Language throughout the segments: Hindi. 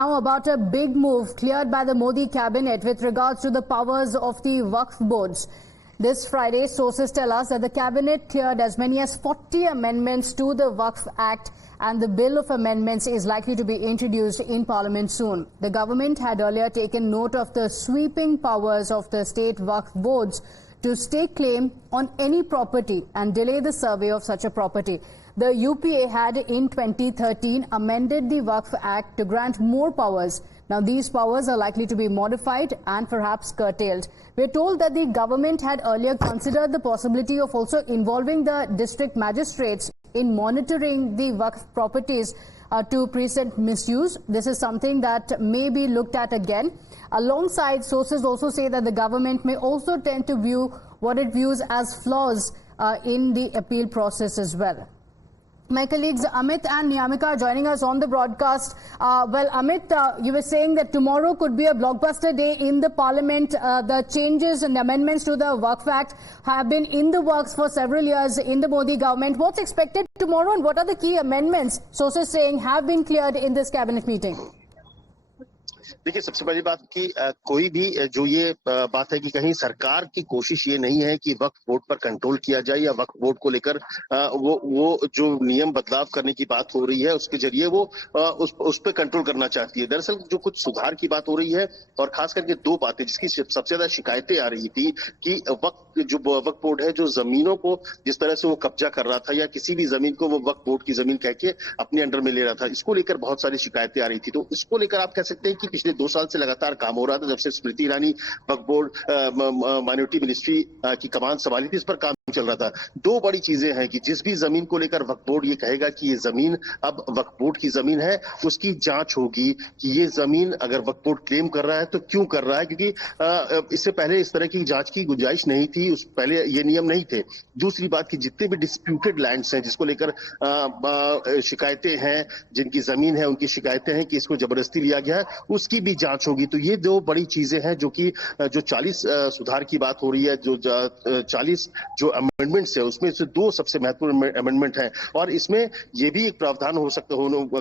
Now about a big move cleared by the Modi cabinet with regards to the powers of the Waqf boards. This Friday, sources tell us that the cabinet cleared as many as 40 amendments to the Waqf Act, and the bill of amendments is likely to be introduced in Parliament soon. The government had earlier taken note of the sweeping powers of the state Waqf boards to stake claim on any property and delay the survey of such a property. The UPA had in 2013 amended the Waqf Act to grant more powers. Now these powers are likely to be modified and perhaps curtailed. We're told that the government had earlier considered the possibility of also involving the district magistrates in monitoring the Waqf properties to prevent misuse. This is something that may be looked at again. Alongside, sources also say that the government may also tend to view what it views as flaws in the appeal process as well. My colleagues Amit and Niyamika are joining us on the broadcast. Amit, you were saying that tomorrow could be a blockbuster day in the Parliament. The changes and amendments to the Waqf Act have been in the works for several years in the Modi government. What's expected tomorrow, and what are the key amendments, sources saying, have been cleared in this cabinet meeting? देखिए, सबसे पहली बात कि कोई भी जो ये बात है कि कहीं सरकार की कोशिश ये नहीं है कि वक्फ बोर्ड पर कंट्रोल किया जाए या वक्फ बोर्ड को लेकर वो जो नियम बदलाव करने की बात हो रही है उसके जरिए वो उस पर कंट्रोल करना चाहती है। दरअसल जो कुछ सुधार की बात हो रही है, और खास करके दो बातें जिसकी सबसे ज्यादा शिकायतें आ रही थी कि वक्फ बोर्ड है जो जमीनों को जिस तरह से वो कब्जा कर रहा था या किसी भी जमीन को वो वक्फ बोर्ड की जमीन कह के अपने अंडर में ले रहा था, इसको लेकर बहुत सारी शिकायतें आ रही थी। तो इसको लेकर आप कह सकते हैं कि पिछले 2 साल से लगातार काम हो रहा था। जब से स्मृति ईरानी वक्फ बोर्ड माइनॉरिटी मिनिस्ट्री की कमान संभाली थी, इस पर काम चल रहा था। दो बड़ी चीजें हैं कि जिस भी जमीन को लेकर वक्फ बोर्ड ये कहेगा कि ये जमीन अब वक्फ बोर्ड की जमीन है, उसकी जांच होगी कि ये जमीन अगर वक्फ बोर्ड क्लेम कर रहा है तो क्यों कर रहा है, क्योंकि इससे पहले इस तरह की जांच की गुंजाइश नहीं थी, उस पहले ये नियम नहीं थे। दूसरी बात कि जितने भी डिस्प्यूटेड लैंड्स हैं जिसको लेकर शिकायतें हैं, जिनकी जमीन है उनकी शिकायतें हैं कि इसको जबरदस्ती लिया गया है, उसकी भी जांच होगी। तो ये दो बड़ी चीजें हैं जो 40 सुधार की बात हो रही है, जो 40 जो अमेंडमेंट्स है उसमें से 2 सबसे महत्वपूर्ण अमेंडमेंट हैं। और इसमें यह भी एक प्रावधान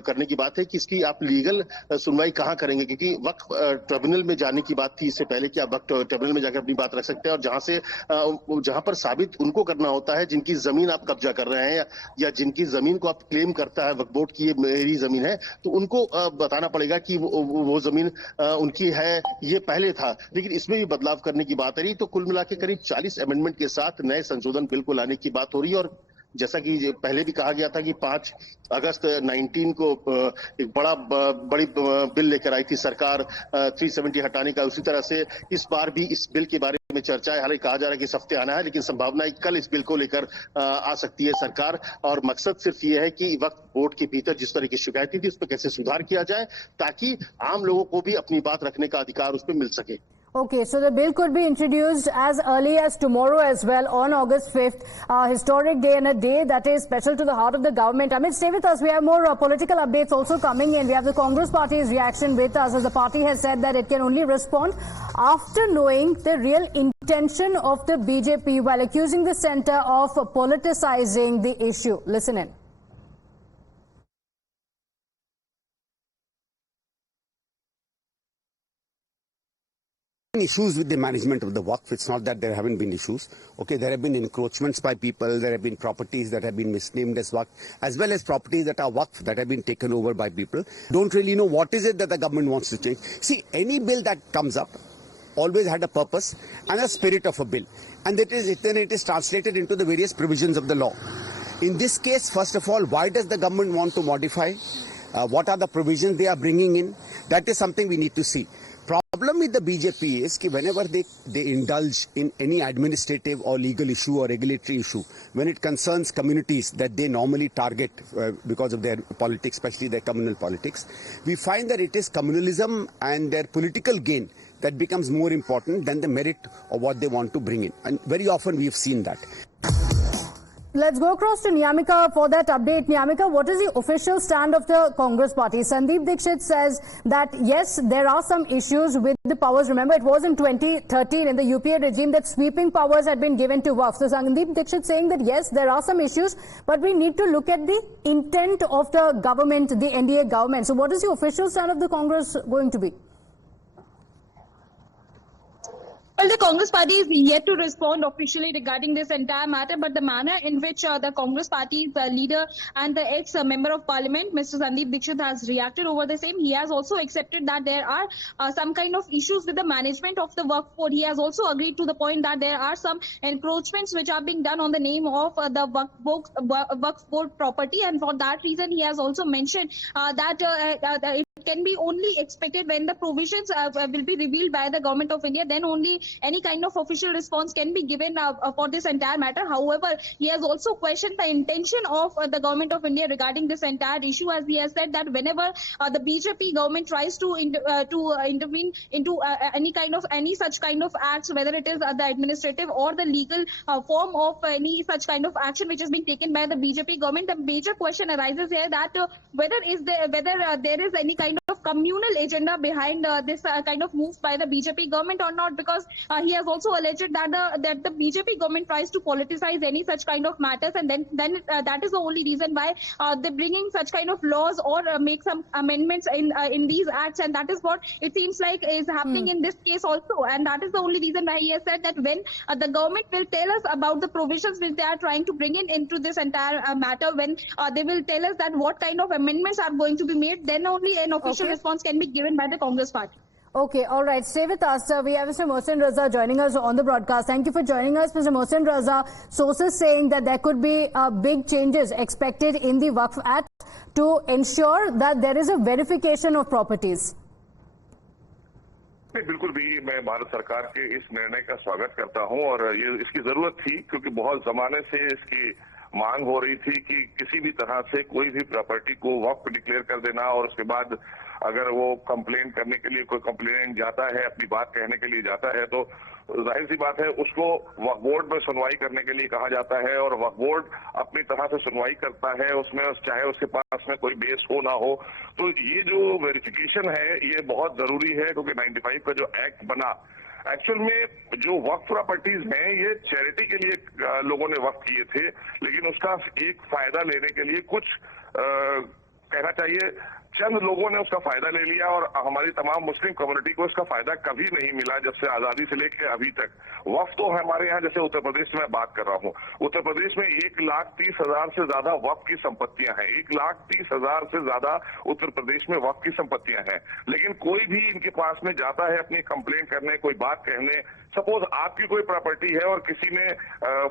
करने की बात है कि इसकी आप लीगल सुनवाई कहां करेंगे, क्योंकि वक्फ ट्रिब्यूनल में जाने की बात थी इससे पहले कि आप वक्फ ट्रिब्यूनल में जाकर अपनी बात रख सकते हैं, और जहां पर साबित उनको करना होता है जिनकी जमीन आप कब्जा कर रहे हैं या जिनकी जमीन को आप क्लेम करता है वक्फ बोर्ड की ये मेरी जमीन है, तो उनको बताना पड़ेगा कि वो जमीन उनकी है, ये पहले था। लेकिन इसमें भी बदलाव करने की बात आ रही। तो कुल मिला के करीब 40 अमेंडमेंट के साथ नए संशोधन बिल को लाने की बात हो रही है। और जैसा कि पहले भी कहा गया था कि 5 अगस्त 19 को एक बड़ी बिल लेकर आई थी सरकार 370 हटाने का, उसी तरह से इस बार भी इस बिल के बारे में चर्चा है। हालांकि कहा जा रहा है कि इस हफ्ते आना है, लेकिन संभावना है कल इस बिल को लेकर आ सकती है सरकार। और मकसद सिर्फ ये है कि वक्फ बोर्ड के भीतर जिस तरह की शिकायतें थी उस पर कैसे सुधार किया जाए ताकि आम लोगों को भी अपनी बात रखने का अधिकार उस पर मिल सके। Okay, so the bill could be introduced as early as tomorrow as well, on August 5th, a historic day and a day that is special to the heart of the government. Amit, stay with us. We have more political updates also coming in. We have the Congress Party's reaction with us, as the party has said that it can only respond after knowing the real intention of the BJP while accusing the centre of politicizing the issue. Listen in. Issues with the management of the Waqf. It's not that there haven't been issues. Okay, there have been encroachments by people, there have been properties that have been misnamed as Waqf, as well as properties that are Waqf that have been taken over by people. Don't really know what is it that the government wants to change. See, any bill that comes up always had a purpose and a spirit of a bill, and then it is translated into the various provisions of the law. In this case, first of all, why does the government want to modify? What are the provisions they are bringing in? That is something we need to see. Problem with the BJP is that whenever they indulge in any administrative or legal issue or regulatory issue, when it concerns communities that they normally target because of their politics, especially their communal politics, we find that it is communalism and their political gain that becomes more important than the merit of what they want to bring in. And very often we have seen that. Let's go across to Niyamika for that update. Niyamika, what is the official stand of the Congress party? Sandeep Dixit says that yes, there are some issues with the powers. Remember, it was in 2013 in the UPA regime that sweeping powers had been given to WAF. So Sandeep Dixit saying that yes, there are some issues, but we need to look at the intent of the government, the NDA government. So what is the official stand of the Congress going to be? Well, the Congress party is yet to respond officially regarding this entire matter, but the manner in which the Congress party's leader and the ex-member of parliament, Mr. Sandeep Dixit, has reacted over the same, he has also accepted that there are some kind of issues with the management of the Waqf board. He has also agreed to the point that there are some encroachments which are being done on the name of the Waqf board property, and for that reason, he has also mentioned that it can be only expected when the provisions will be revealed by the government of India, then only any kind of official response can be given for this entire matter. However, he has also questioned the intention of the government of India regarding this entire issue, as he has said that whenever the BJP government tries to intervene into any such kind of acts, whether it is the administrative or the legal form of any such kind of action which is being taken by the BJP government, the major question arises here that whether there is any kind of communal agenda behind this kind of moves by the BJP government or not, because he has also alleged that the BJP government tries to politicize any such kind of matters, and then that is the only reason why they're bringing such kind of laws or make some amendments in these acts, and that is what it seems like is happening in this case also, and that is the only reason why he has said that when the government will tell us about the provisions which they are trying to bring into this entire matter, when they will tell us that what kind of amendments are going to be made, then only an official response can be given by the Congress party. Okay, all right. Stay with us. We have Mr. Mohsin Raza joining us on the broadcast. Thank you for joining us, Mr. Mohsin Raza. Sources saying that there could be big changes expected in the Waqf Act to ensure that there is a verification of properties. बिल्कुल भी मैं भारत सरकार के इस निर्णय का स्वागत करता हूं, और ये इसकी जरूरत थी, क्योंकि बहुत जमाने से इसकी मांग हो रही थी कि किसी भी तरह से कोई भी प्रॉपर्टी को वक्फ डिक्लेयर कर देना, और उसके बाद अगर वो कंप्लेन करने के लिए कोई कंप्लेनेंट जाता है, अपनी बात कहने के लिए जाता है, तो जाहिर सी बात है उसको वक्फ बोर्ड में सुनवाई करने के लिए कहा जाता है, और वक्फ बोर्ड अपनी तरह से सुनवाई करता है, उसमें चाहे उसके पास में कोई बेस हो ना हो। तो ये जो वेरिफिकेशन है ये बहुत जरूरी है, क्योंकि 95 का जो एक्ट बना, एक्चुअल में जो वक्फ प्रॉपर्टीज हैं ये चैरिटी के लिए लोगों ने वक्फ किए थे, लेकिन उसका एक फायदा लेने के लिए कुछ कहना चाहिए चंद लोगों ने उसका फायदा ले लिया, और हमारी तमाम मुस्लिम कम्युनिटी को इसका फायदा कभी नहीं मिला जब से आजादी से लेकर अभी तक। वक्फ तो हमारे यहाँ, जैसे उत्तर प्रदेश में बात कर रहा हूँ, उत्तर प्रदेश में 1,30,000 से ज्यादा वक्फ की संपत्तियां हैं, 1,30,000 से ज्यादा उत्तर प्रदेश में वक्फ की संपत्तियां हैं, लेकिन कोई भी इनके पास में जाता है अपनी कंप्लेन करने, कोई बात कहने। सपोज आपकी कोई प्रॉपर्टी है और किसी ने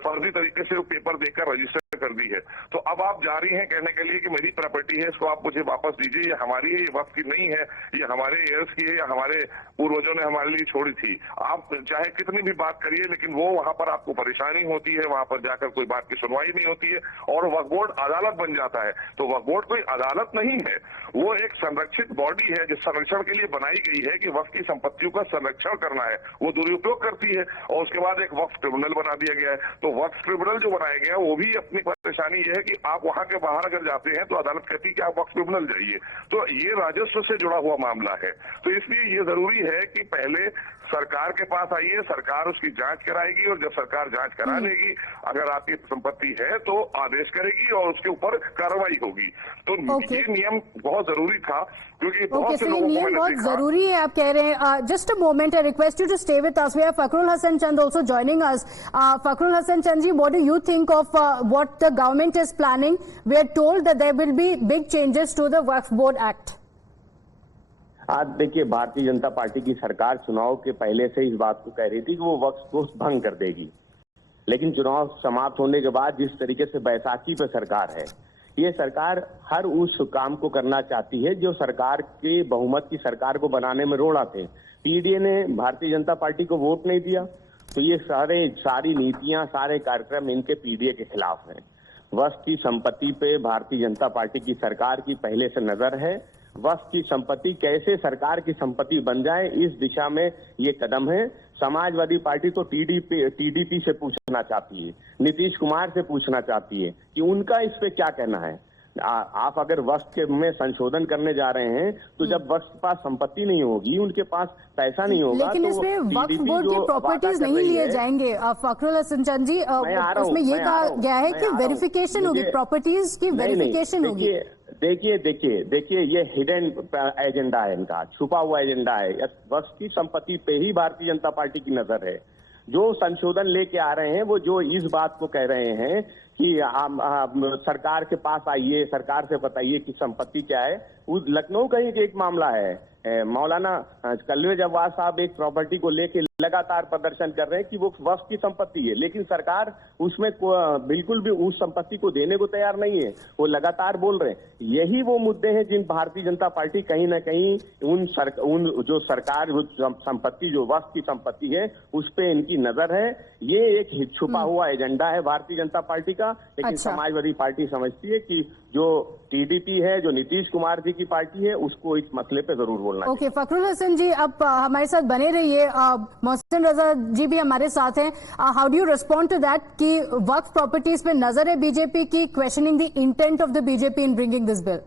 फर्जी तरीके से वो पेपर देकर रजिस्टर कर दी है, तो अब आप जा रही हैं कहने के लिए कि मेरी प्रॉपर्टी है, इसको आप मुझे वापस दीजिए, ये हमारी है, ये वक्फ की नहीं है, ये हमारे एयर्स की है या हमारे पूर्वजों ने हमारे लिए छोड़ी थी। आप चाहे कितनी भी बात करिए, लेकिन वो वहां पर आपको परेशानी होती है, वहां पर जाकर कोई बात की सुनवाई नहीं होती है, और वक्फ बोर्ड अदालत बन जाता है। तो वक्फ बोर्ड कोई अदालत नहीं है, वो एक संरक्षित बॉडी है जो संरक्षण के लिए बनाई गई है कि वक्फ की संपत्तियों का संरक्षण करना है, वो दुरुपयोग करती है, और उसके बाद एक वक्फ ट्रिब्यूनल बना दिया गया है। तो वक्फ ट्रिब्यूनल जो बनाया गया है वो भी अपनी परेशानी ये है कि आप वहां के बाहर अगर जाते हैं तो अदालत कहती है कि आप वक्फ ट्रिब्यूनल जाइए, तो ये राजस्व से जुड़ा हुआ मामला है। तो इसलिए ये जरूरी है कि पहले सरकार के पास आइए, सरकार उसकी जांच कराएगी, और जब सरकार जांच करा लेगी, अगर आपकी संपत्ति है तो आदेश करेगी और उसके ऊपर कार्रवाई होगी। तो ये नियम बहुत जरूरी था, क्योंकि बहुत से लोगों को बहुत जरूरी है आप कह रहे हैं। Just a moment, I request you to stay with us. We have Fakhrul Hasan Chand also joining us. Fakhrul Hasan Chandji, what do you think of what the government is planning? We are told that there will be big changes to the Waqf Board Act. आज देखिए, भारतीय जनता पार्टी की सरकार चुनाव के पहले से इस बात को कह रही थी कि वो वक्फ को भंग कर देगी, लेकिन चुनाव समाप्त होने के बाद जिस तरीके से बैसाखी पे सरकार है, ये सरकार हर उस काम को करना चाहती है जो सरकार के बहुमत की सरकार को बनाने में रोड़ा थे। पीडीए ने भारतीय जनता पार्टी को वोट नहीं दिया, तो ये सारी नीतियां, सारे कार्यक्रम इनके पीडीए के खिलाफ हैं। वक्फ की संपत्ति पे भारतीय जनता पार्टी की सरकार की पहले से नजर है, वक्फ की संपत्ति कैसे सरकार की संपत्ति बन जाए, इस दिशा में ये कदम है। समाजवादी पार्टी तो टीडीपी से पूछना चाहती है, नीतीश कुमार से पूछना चाहती है कि उनका इस पे क्या कहना है। आप अगर वक्फ के में संशोधन करने जा रहे हैं तो जब वक्फ के पास संपत्ति नहीं होगी, उनके पास पैसा नहीं होगा, लेकिन तो इसमें वक्फ बोर्ड की प्रॉपर्टीज नहीं लिए जाएंगे फखरुल हसन चंद जी। उसमें ये कहा गया है कि वेरिफिकेशन होगी, प्रॉपर्टीज की वेरिफिकेशन होगी। देखिए ये हिडन एजेंडा है, इनका छुपा हुआ एजेंडा है। वक्फ की संपत्ति पे ही भारतीय जनता पार्टी की नजर है। जो संशोधन लेके आ रहे हैं वो जो इस बात को कह रहे हैं कि सरकार के पास आइए, सरकार से बताइए कि संपत्ति क्या है। उस लखनऊ का ही एक मामला है, मौलाना कलवेज अब्बास साहब एक प्रॉपर्टी को लेके लगातार प्रदर्शन कर रहे हैं कि वो वक्फ की संपत्ति है, लेकिन सरकार उसमें बिल्कुल भी उस संपत्ति को देने को तैयार नहीं है। वो लगातार बोल रहे हैं। यही वो मुद्दे हैं जिन भारतीय जनता पार्टी कहीं ना कहीं उन जो सरकार संपत्ति जो वक्फ की संपत्ति है उस पे इनकी नजर है। ये एक छुपा हुआ एजेंडा है भारतीय जनता पार्टी का। लेकिन समाजवादी पार्टी समझती है कि जो टीडीपी है, जो नीतीश कुमार जी की पार्टी है, उसको इस मसले पे जरूर बोलना चाहिए। ओके, फखरुल हसन जी आप हमारे साथ बने रहिए। मोहसिन रजा जी भी हमारे साथ हैं। How do you respond to that कि वक्फ प्रॉपर्टीज पे नजर है बीजेपी की, questioning the intent of the BJP in bringing this bill?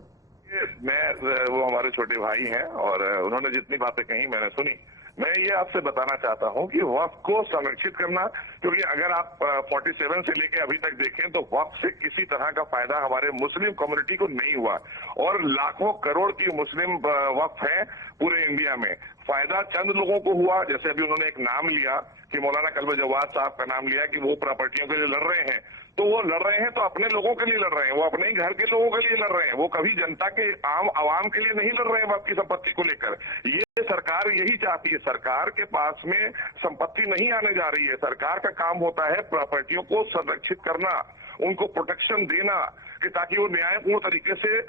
वो हमारे छोटे भाई हैं और उन्होंने जितनी बातें कही मैंने सुनी। मैं ये आपसे बताना चाहता हूं कि वक्फ को संरक्षित करना, क्योंकि अगर आप 47 से लेके अभी तक देखें तो वक्फ से किसी तरह का फायदा हमारे मुस्लिम कम्युनिटी को नहीं हुआ और लाखों करोड़ की मुस्लिम वक्फ है पूरे इंडिया में। फायदा चंद लोगों को हुआ, जैसे अभी उन्होंने एक नाम लिया कि मौलाना कलवेज अब्बास साहब का नाम लिया कि वो प्रॉपर्टियों के लिए लड़ रहे हैं। तो वो लड़ रहे हैं तो अपने लोगों के लिए लड़ रहे हैं, वो अपने ही घर के लोगों के लिए लड़ रहे हैं। वो कभी जनता के आम आवाम के लिए नहीं लड़ रहे हैं वक्फ की संपत्ति को लेकर। ये सरकार यही चाहती है। सरकार के पास में संपत्ति नहीं आने जा रही है। सरकार का काम होता है प्रॉपर्टियों को संरक्षित करना, उनको प्रोटेक्शन देना, कि ताकि वो न्यायपूर्ण तरीके से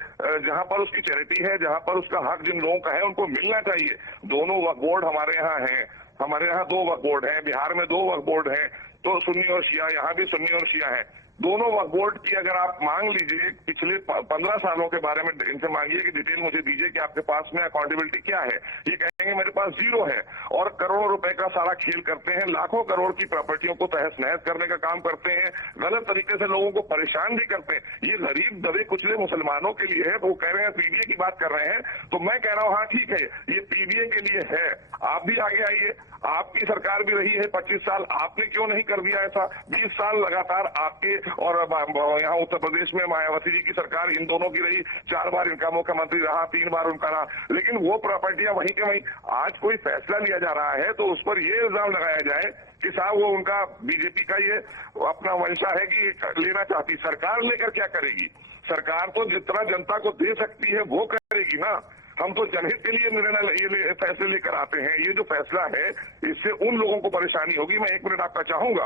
जहां पर उसकी चैरिटी है, जहां पर उसका हक जिन लोगों का है उनको मिलना चाहिए। दोनों वक्फ बोर्ड हमारे यहाँ हैं, हमारे यहाँ 2 वक्फ बोर्ड हैं, बिहार में 2 वक्फ बोर्ड हैं, तो सुन्नी और शिया, यहाँ भी सुन्नी और शिया है। दोनों वक्फ बोर्ड की अगर आप मांग लीजिए पिछले 15 सालों के बारे में इनसे मांगिए कि डिटेल मुझे दीजिए कि आपके पास में अकाउंटेबिलिटी क्या है। ये कहेंगे मेरे पास 0 है और करोड़ों रुपए का सारा खेल करते हैं, लाखों करोड़ की प्रॉपर्टियों को तहस नहस करने का काम करते हैं, गलत तरीके से लोगों को परेशान भी करते हैं। ये गरीब दबे कुचले मुसलमानों के लिए है। वो कह रहे हैं पीबीए की बात कर रहे हैं, तो मैं कह रहा हूँ हाँ ठीक है, ये पीबीए के लिए है। आप भी आगे आइए, आपकी सरकार भी रही है 25 साल, आपने क्यों नहीं कर दिया ऐसा? 20 साल लगातार आपके और यहाँ उत्तर प्रदेश में मायावती जी की सरकार, इन दोनों की रही। 4 बार इनका मुख्यमंत्री रहा, 3 बार उनका रहा, लेकिन वो प्रॉपर्टियां वहीं के वहीं। आज कोई फैसला लिया जा रहा है तो उस पर ये इल्जाम लगाया जाए कि साहब वो उनका बीजेपी का ये अपना मंशा है कि लेना चाहती। सरकार लेकर क्या करेगी? सरकार तो जितना जनता को दे सकती है वो करेगी ना। हम तो जनहित के लिए निर्णय फैसले लेकर आते हैं। ये जो फैसला है इससे उन लोगों को परेशानी होगी। मैं 1 मिनट आपका चाहूंगा।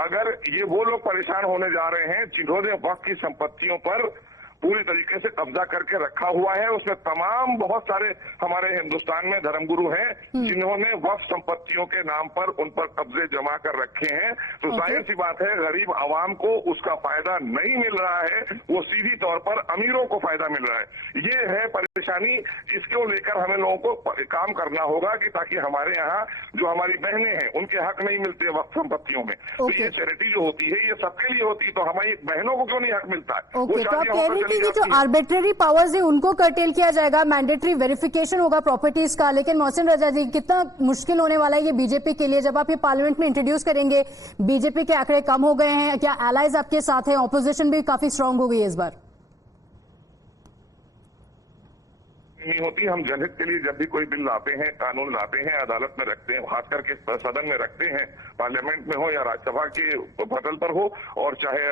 अगर ये वो लोग परेशान होने जा रहे हैं जिन्होंने वक्फ की संपत्तियों पर पूरी तरीके से कब्जा करके रखा हुआ है, उसमें तमाम बहुत सारे हमारे हिंदुस्तान में धर्मगुरु हैं जिन्होंने वक्फ संपत्तियों के नाम पर उन पर कब्जे जमा कर रखे हैं। तो जाहिर सी बात है गरीब आवाम को उसका फायदा नहीं मिल रहा है, वो सीधी तौर पर अमीरों को फायदा मिल रहा है। ये है परेशानी, इसको लेकर हमें लोगों को काम करना होगा कि ताकि हमारे यहाँ जो हमारी बहनें हैं उनके हक नहीं मिलते वक्फ संपत्तियों में। तो ये चैरिटी जो होती है ये सबके लिए होती है, तो हमारी बहनों को क्यों नहीं हक मिलता है? वो शादी कि जो आर्बिट्ररी पावर्स है उनको कर्टेल किया जाएगा, मैंडेटरी वेरिफिकेशन होगा प्रॉपर्टीज का। लेकिन मोहसिन रजा जी, कितना मुश्किल होने वाला है ये बीजेपी के लिए जब आप ये पार्लियामेंट में इंट्रोड्यूस करेंगे? बीजेपी के आंकड़े कम हो गए हैं क्या? एलाइज आपके साथ है, ऑपोजिशन भी काफी स्ट्रांग हो गई है इस बार। नहीं होती। हम जनहित के लिए जब भी कोई बिल लाते हैं, कानून लाते हैं, अदालत में रखते हैं, खास करके सदन में रखते हैं, पार्लियामेंट में हो या राज्यसभा के पटल पर हो और चाहे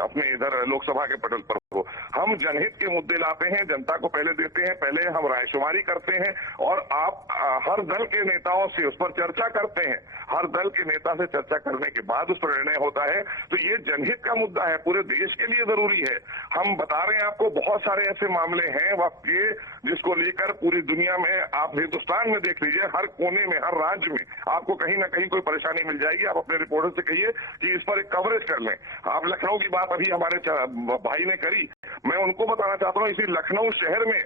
अपने इधर लोकसभा के पटल पर हो, हम जनहित के मुद्दे लाते हैं, जनता को पहले देते हैं, पहले हम रायशुमारी करते हैं और आप हर दल के नेताओं से उस पर चर्चा करते हैं। हर दल के नेता से चर्चा करने के बाद उस पर निर्णय होता है। तो ये जनहित का मुद्दा है, पूरे देश के लिए जरूरी है। हम बता रहे हैं आपको, बहुत सारे ऐसे मामले हैं वक्त के जिसको लेकर पूरी दुनिया में, आप हिंदुस्तान में देख लीजिए, हर कोने में, हर राज्य में आपको कहीं ना कहीं कोई परेशानी मिल जाएगी। आप अपने रिपोर्टर से कहिए कि इस पर एक कवरेज कर लें। आप लखनऊ की बात अभी हमारे भाई ने करी, मैं उनको बताना चाहता हूँ, इसी लखनऊ शहर में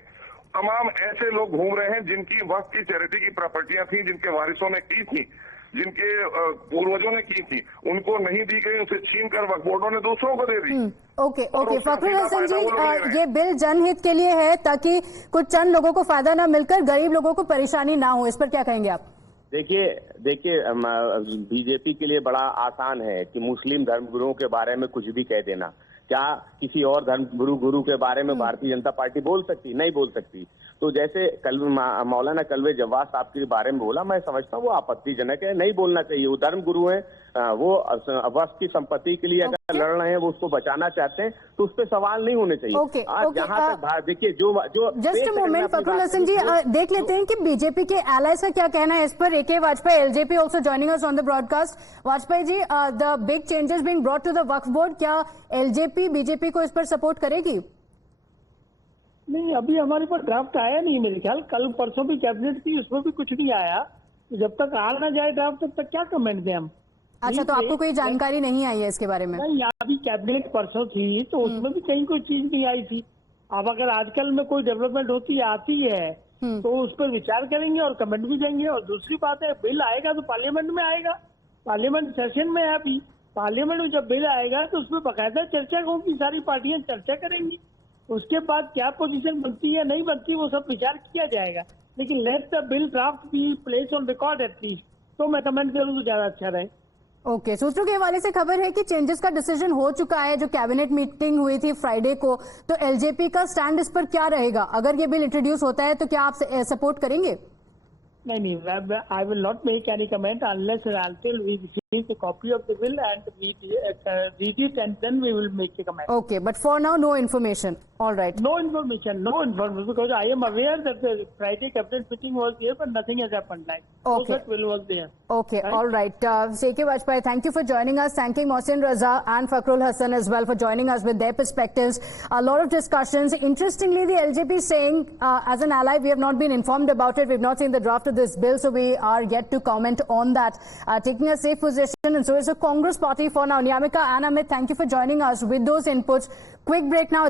तमाम ऐसे लोग घूम रहे हैं जिनकी वक्त की चैरिटी की प्रॉपर्टियां थी, जिनके वारिसों ने की थी, जिनके पूर्वजों ने की थी, उनको नहीं दी गई, उसे छीन कर वक्फ बोर्डों ने दूसरों को दे दी। ओके और ओके, उसका फखरुल सीधा हसन जी, फायदा वो लोग ले रहे हैं। ये बिल जनहित के लिए है ताकि कुछ चंद लोगों को फायदा ना मिलकर गरीब लोगों को परेशानी ना हो, इस पर क्या कहेंगे आप? देखिए बीजेपी के लिए बड़ा आसान है कि मुस्लिम धर्मगुरुओं के बारे में कुछ भी कह देना। क्या किसी और धर्मगुरु के बारे में भारतीय जनता पार्टी बोल सकती? नहीं बोल सकती। तो जैसे मौलाना कल्वे जव्वाद साहब के बारे में बोला, मैं समझता हूँ वो आपत्तिजनक है, नहीं बोलना चाहिए। वो धर्मगुरु हैं, वो वक्फ की संपत्ति के लिए अगर लड़ रहे हैं, वो उसको बचाना चाहते हैं, तो उस पर सवाल नहीं होने चाहिए। जहाँ तक देखिए जो just a moment Fakhrul Hasan ji, देख लेते हैं कि बीजेपी के एलाइज का क्या कहना है इस पर। AK Vajpayee, LJP also joining us on the broadcast. Vajpayee ji, the big changes being brought to the Waqf board, क्या एलजेपी बीजेपी को इस पर सपोर्ट करेगी? नहीं, अभी हमारे पास ड्राफ्ट आया नहीं मेरे ख्याल। कल परसों भी कैबिनेट थी, उसमें भी कुछ नहीं आया। तो जब तक आ ना जाए ड्राफ्ट, तब तक क्या कमेंट दें हम? अच्छा, तो आपको कोई जानकारी नहीं आई है इसके बारे में? नहीं, अभी कैबिनेट परसों थी तो उसमें भी कहीं कोई चीज नहीं आई थी। अब अगर आजकल में कोई डेवलपमेंट होती आती है तो उस पर विचार करेंगे और कमेंट भी देंगे। और दूसरी बात है, बिल आएगा तो पार्लियामेंट में आएगा, पार्लियामेंट सेशन में है अभी। पार्लियामेंट में जब बिल आएगा तो उसमें बाकायदा चर्चा होगी, सारी पार्टियां चर्चा करेंगी। उसके बाद क्या पोजीशन बनती है नहीं बनती वो सब विचार किया जाएगा। लेकिन let the bill draft be place on record at least, तो मैं कमेंट करूँ तो ज्यादा अच्छा रहे। ओके, सूत्रों के हवाले से खबर है कि चेंजेस का डिसीजन हो चुका है। जो कैबिनेट मीटिंग हुई थी फ्राइडे को, तो एलजेपी का स्टैंड इस पर क्या रहेगा? अगर ये बिल इंट्रोड्यूस होता है तो क्या आप सपोर्ट करेंगे? नहीं, I will not make any comment unless and until we receive the copy of the bill and we read it, and then we will make a comment. Okay, but for now, no information. All right. No information, because I am aware that the Friday cabinet meeting was there, but nothing has happened. Like, Okay. no such bill was there. Okay, Right? all right. AK Vajpayee, thank you for joining us. Thanking Mohsin Raza and Fakhrul Hasan as well for joining us with their perspectives. A lot of discussions. Interestingly, the LJP is saying, as an ally, we have not been informed about it. We've not seen the draft of this bill, so we are yet to comment on that. Taking a safe position, and so is the Congress party for now. Nyamika and Amit, thank you for joining us with those inputs. Quick break now.